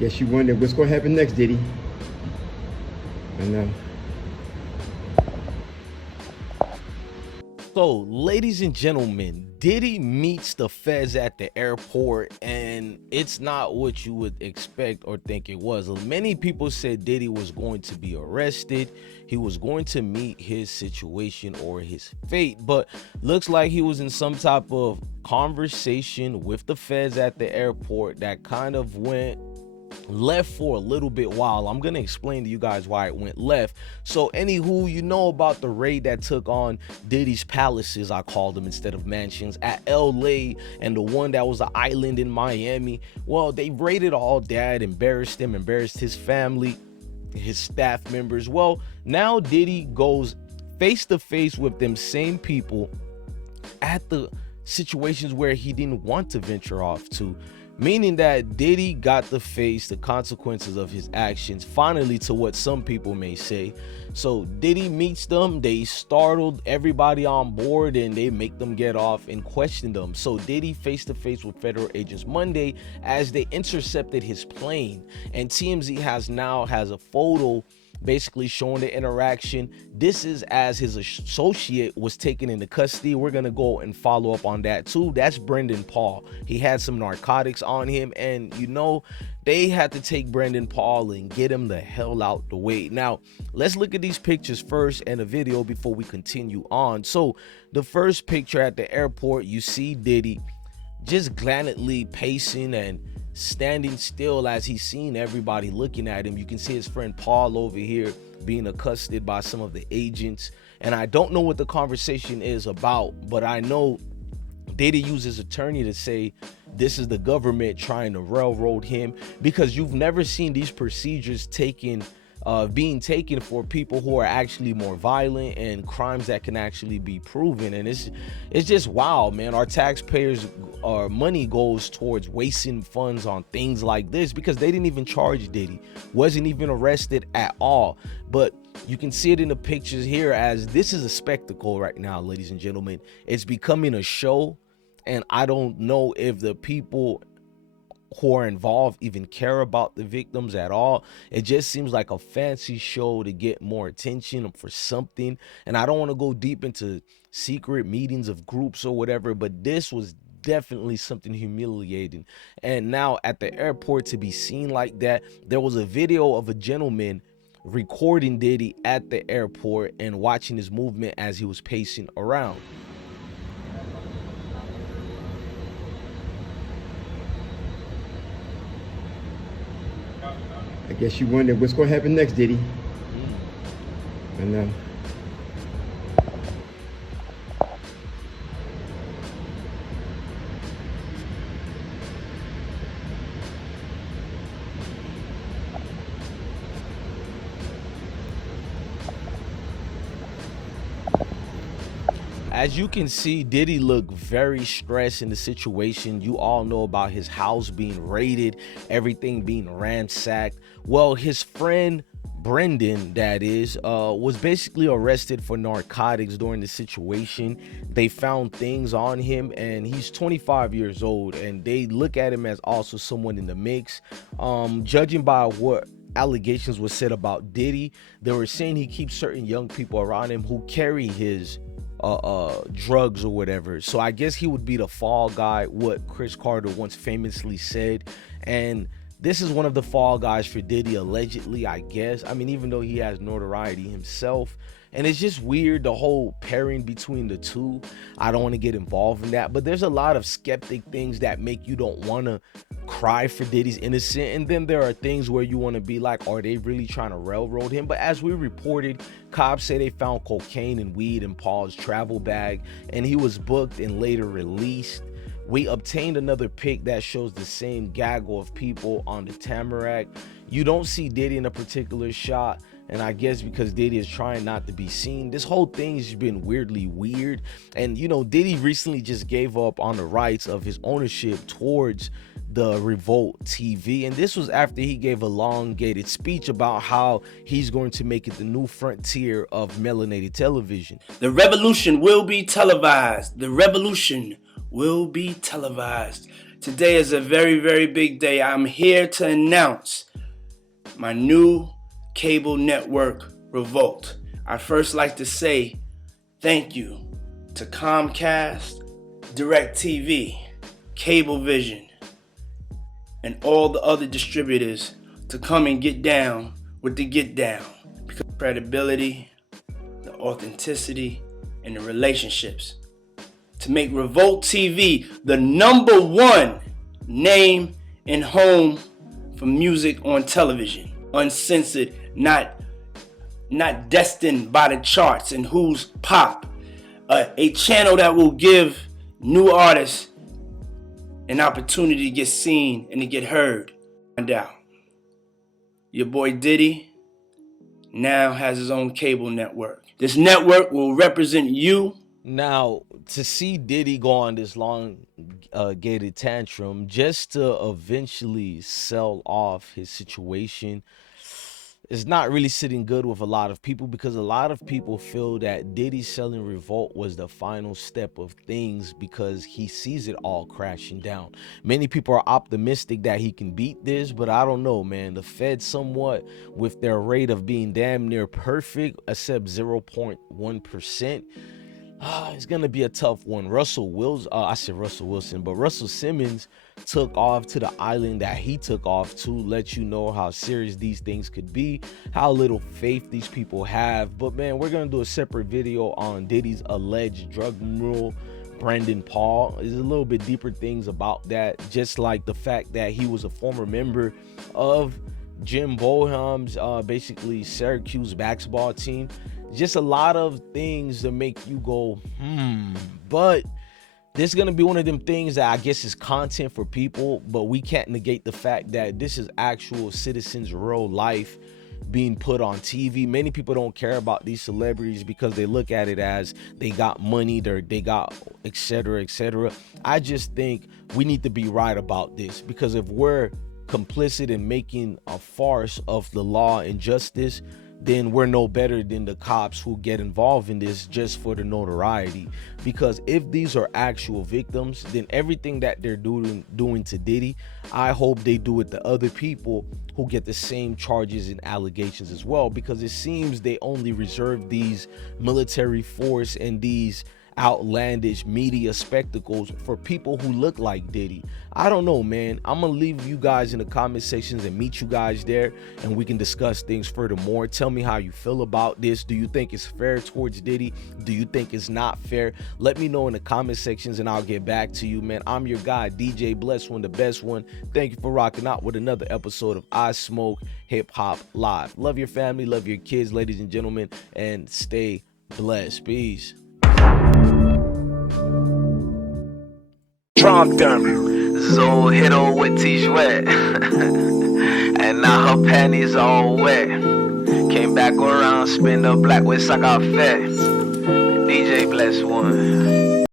Guess you wonder what's gonna happen next, Diddy. I know. So, ladies and gentlemen, Diddy meets the feds at the airport, and it's not what you would expect or think it was. Many people said Diddy was going to be arrested. He was going to meet his situation or his fate, but looks like he was in some type of conversation with the feds at the airport that kind of went left for a little bit while. I'm gonna explain to you guys why it went left. So anywho, you know about the raid that took on Diddy's palaces, I called them instead of mansions, at LA, and the one that was an island in Miami. Well, they raided all that, embarrassed him, embarrassed his family, his staff members. Well, now Diddy goes face to face with them same people at the situations where he didn't want to venture off to, meaning that Diddy got to face the consequences of his actions, finally, to what some people may say. So Diddy meets them, they startled everybody on board, and they make them get off and question them. So Diddy face to face with federal agents Monday as they intercepted his plane, and TMZ has a photo basically showing the interaction. This is as his associate was taken into custody. We're gonna go and follow up on that too. That's Brendan Paul. He had some narcotics on him, and you know, they had to take Brendan Paul and get him the hell out the way. Now, let's look at these pictures first and a video before we continue on. So the first picture at the airport, you see Diddy just gallantly pacing and standing still as he's seen everybody looking at him. You can see his friend Paul over here being accosted by some of the agents, and I don't know what the conversation is about, but I know Diddy used his attorney to say this is the government trying to railroad him, because you've never seen these procedures being taken for people who are actually more violent and crimes that can actually be proven. And it's just wow, man. Our taxpayers, our money goes towards wasting funds on things like this, because they didn't even charge Diddy, wasn't even arrested at all. But you can see it in the pictures here, as this is a spectacle right now, ladies and gentlemen. It's becoming a show, and I don't know if the people who are involved even care about the victims at all. It just seems like a fancy show to get more attention for something. And I don't want to go deep into secret meetings of groups or whatever, but this was definitely something humiliating. And now at the airport, to be seen like that, there was a video of a gentleman recording Diddy at the airport and watching his movement as he was pacing around. I guess you wonder what's gonna happen next, Diddy. I know. As you can see, Diddy looked very stressed in the situation. You all know about his house being raided, everything being ransacked. Well, his friend Brendan, that is, was basically arrested for narcotics during the situation. They found things on him, and he's 25 years old, and they look at him as also someone in the mix. Judging by what allegations were said about Diddy, they were saying he keeps certain young people around him who carry his drugs or whatever. So I guess he would be the fall guy, what Chris Carter once famously said. And this is one of the fall guys for Diddy, allegedly, I guess. I mean, even though he has notoriety himself. And it's just weird, the whole pairing between the two. I don't want to get involved in that, but there's a lot of skeptic things that make you don't want to cry for Diddy's innocent. And then there are things where you want to be like, are they really trying to railroad him? But as we reported, cops say they found cocaine and weed in Paul's travel bag, and he was booked and later released. We obtained another pic that shows the same gaggle of people on the Tamarack. You don't see Diddy in a particular shot, and I guess because Diddy is trying not to be seen. This whole thing has been weirdly weird. And you know, Diddy recently just gave up on the rights of his ownership towards the Revolt TV, and this was after he gave a elongated speech about how he's going to make it the new frontier of melanated television. The revolution will be televised. The revolution will be televised. Today is a very, very big day. I'm here to announce my new cable network, Revolt. I'd first like to say thank you to Comcast, DirecTV, Cablevision, and all the other distributors to come and get down with the get down. Because credibility, the authenticity, and the relationships. To make Revolt TV the #1 name and home for music on television. Uncensored, not destined by the charts and who's pop. A channel that will give new artists an opportunity to get seen and to get heard. Find out. Your boy Diddy now has his own cable network. This network will represent you. Now, to see Diddy go on this long gated tantrum just to eventually sell off his situation is not really sitting good with a lot of people, because a lot of people feel that Diddy selling Revolt was the final step of things because he sees it all crashing down. Many people are optimistic that he can beat this, but I don't know, man. The Feds, somewhat with their rate of being damn near perfect, except 0.1%. It's gonna be a tough one. Russell Simmons took off to the island that he took off to, let you know how serious these things could be, how little faith these people have. But man, we're gonna do a separate video on Diddy's alleged drug mule, Brandon Paul. There's a little bit deeper things about that, just like the fact that he was a former member of Jim Boeheim's basically Syracuse basketball team. Just a lot of things to make you go, but this is going to be one of them things that I guess is content for people, but we can't negate the fact that this is actual citizens' real life being put on TV. Many people don't care about these celebrities because they look at it as they got money, they got etc. etc. I just think we need to be right about this, because if we're complicit in making a farce of the law and justice, then we're no better than the cops who get involved in this just for the notoriety. Because if these are actual victims, then everything that they're doing to Diddy, I hope they do it to other people who get the same charges and allegations as well, because it seems they only reserve these military force and these outlandish media spectacles for people who look like Diddy. I don't know, man. I'm gonna leave you guys in the comment sections and meet you guys there, and we can discuss things furthermore. Tell me how you feel about this. Do you think it's fair towards Diddy? Do you think it's not fair? Let me know in the comment sections and I'll get back to you, man. I'm your guy, DJ Bless One, the best one. Thank you for rocking out with another episode of I Smoke Hip Hop Live. Love your family, love your kids, ladies and gentlemen, and stay blessed. Peace. Trump them. This is old hit old with T-Sweat. And now her panties all wet. Came back around, spin the black with suck out fat. DJ Bless One.